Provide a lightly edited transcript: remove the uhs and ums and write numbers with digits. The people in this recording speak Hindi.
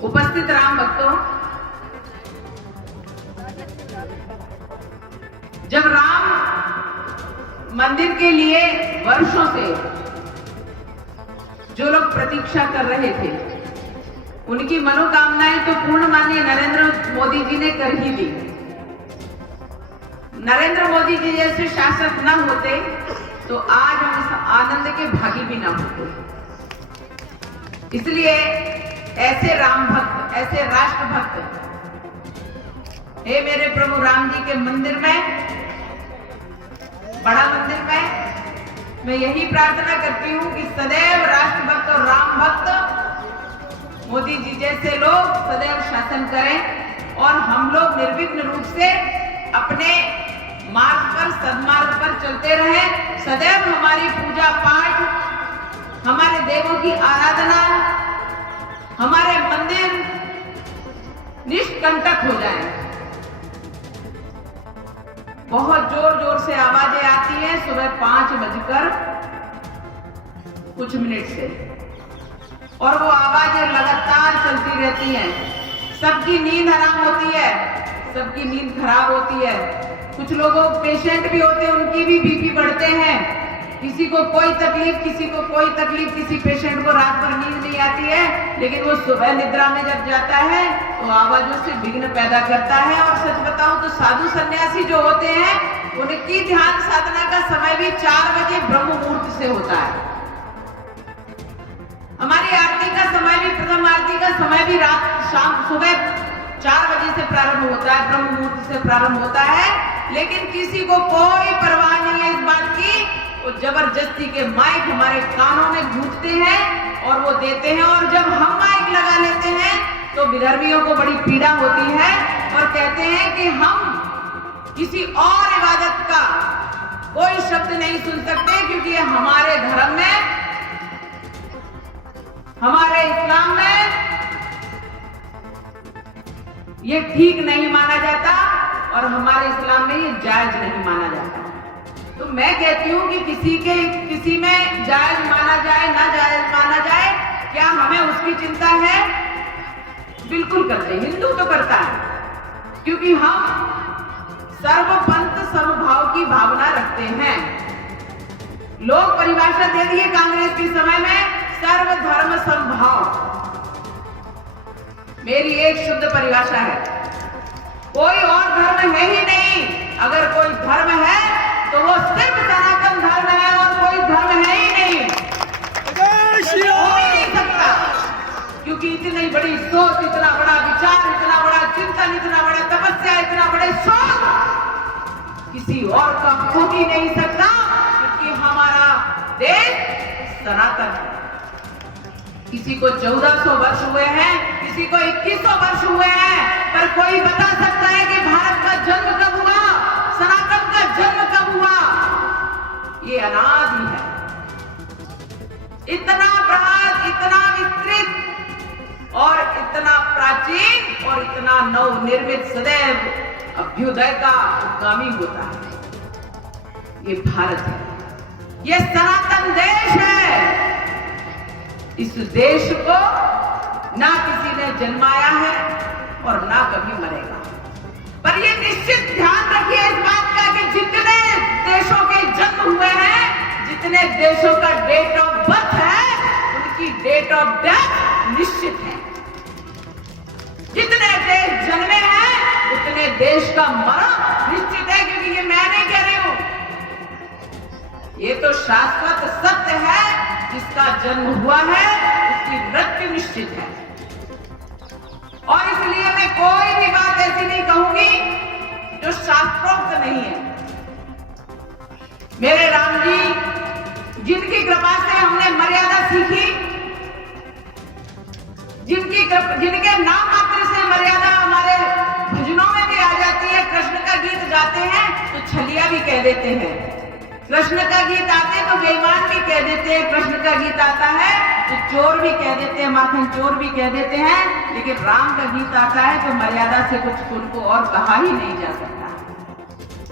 उपस्थित राम भक्तों, जब राम मंदिर के लिए वर्षों से जो लोग प्रतीक्षा कर रहे थे, उनकी मनोकामनाएं तो पूर्ण माननीय नरेंद्र मोदी जी ने कर ही दी। नरेंद्र मोदी जी जैसे शासक न होते तो आज हम इस आनंद के भागी भी न होते। इसलिए ऐसे राम भक्त, ऐसे राष्ट्र भक्त, हे मेरे प्रभु राम जी के मंदिर में, बड़ा मंदिर में मैं यही प्रार्थना करती हूँ कि सदैव राष्ट्र भक्त और राम भक्त मोदी जी जैसे लोग सदैव शासन करें और हम लोग निर्विघ्न रूप से अपने मार्ग पर, सदमार्ग पर चलते रहें। सदैव हमारी पूजा पाठ, हमारे देवों की आराधना, हमारे मंदिर निष्कंटक हो जाए। बहुत जोर जोर से आवाजें आती हैं सुबह 5:00 कुछ से, और वो आवाजें लगातार चलती रहती हैं। सबकी नींद हराम होती है, सबकी नींद खराब होती है। कुछ लोगों पेशेंट भी होते हैं, उनकी भी बीपी बढ़ते हैं। किसी को कोई तकलीफ, किसी को कोई तकलीफ, किसी पेशेंट को रात भर नींद नहीं आती है, लेकिन वो सुबह निद्रा में जब जाता है तो आवाजों से विघ्न पैदा करता है। और सच बताऊं तो साधु सन्यासी जो होते हैं, उनकी ध्यान साधना का समय भी 4 बजे ब्रह्म मुहूर्त से होता है। हमारी आरती का समय भी, प्रथम आरती का समय भी सुबह 4 बजे से प्रारंभ होता है, ब्रह्म मुहूर्त से प्रारंभ होता है। लेकिन किसी को कोई परवाह नहीं है इस बात की। वो जबरदस्ती के माइक हमारे कानों में गूंजते हैं और वो देते हैं, और जब हम माइक लगा लेते हैं तो विधर्मियों को बड़ी पीड़ा होती है और कहते हैं कि हम किसी और इबादत का कोई शब्द नहीं सुन सकते, क्योंकि ये हमारे धर्म में, हमारे इस्लाम में ये ठीक नहीं माना जाता और हमारे इस्लाम में ये जायज नहीं माना जाता। तो मैं कहती हूं कि किसी में जायज माना जाए, ना जायज माना जाए, क्या हमें उसकी चिंता है? बिल्कुल करते हैं, हिंदू तो करता है, क्योंकि हम सर्वपंथ समभाव की भावना रखते हैं। लोग परिभाषा दे दिए कांग्रेस के समय में, सर्वधर्म समभाव। मेरी एक शुद्ध परिभाषा है, कोई और धर्म है ही नहीं। अगर कोई धर्म है तो वो सिर्फ सनातन धर्म है, और कोई धर्म है ही नहीं, हो ही नहीं सकता। क्योंकि इतनी बड़ी सोच, इतना बड़ा विचार, इतना बड़ा चिंतन, इतना बड़ा तपस्या, इतना बड़े शौक किसी और का हो ही नहीं सकता, क्योंकि हमारा देश सनातन है। किसी को 1400 वर्ष हुए हैं, किसी को 2100 वर्ष हुए हैं, पर कोई बता सकता है कि भारत का जन्म कब हुआ, सनातन का जन्म कब हुआ? ये अनादि है। इतना बृहद, इतना विस्तृत और इतना प्राचीन और इतना नवनिर्मित सदैव अभ्युदय का उद्गामी होता है। ये भारत है, ये सनातन देश है। इस देश को ना किसी ने जन्माया है और ना कभी मरेगा। पर ये निश्चित ध्यान रखिए इस बात का कि जितने देशों के जन्म हुए हैं, जितने देशों का डेट ऑफ बर्थ है, उनकी डेट ऑफ डेथ निश्चित है। जितने देश जन्मे हैं, उतने देश का मरण निश्चित है। क्योंकि ये मैं नहीं कह रही हूं, ये तो शाश्वत सत्य है। जिसका जन्म हुआ है उसकी मृत्यु निश्चित है। और इसलिए मैं कोई भी बात ऐसी नहीं कहूंगी जो शास्त्रोक्त नहीं है। मेरे राम जी, जिनकी कृपा से हमने मर्यादा सीखी, जिनके नाम मात्र से मर्यादा हमारे भजनों में भी आ जाती है। कृष्ण का गीत गाते हैं तो छलिया भी कह देते हैं, कृष्ण का गीत आते तो बेईमान भी कह देते हैं, कृष्ण का गीत आता है तो चोर भी कह देते हैं, माखन चोर भी कह देते हैं। लेकिन राम का गीत आता है तो मर्यादा से कुछ उनको और कहा ही नहीं जा सकता।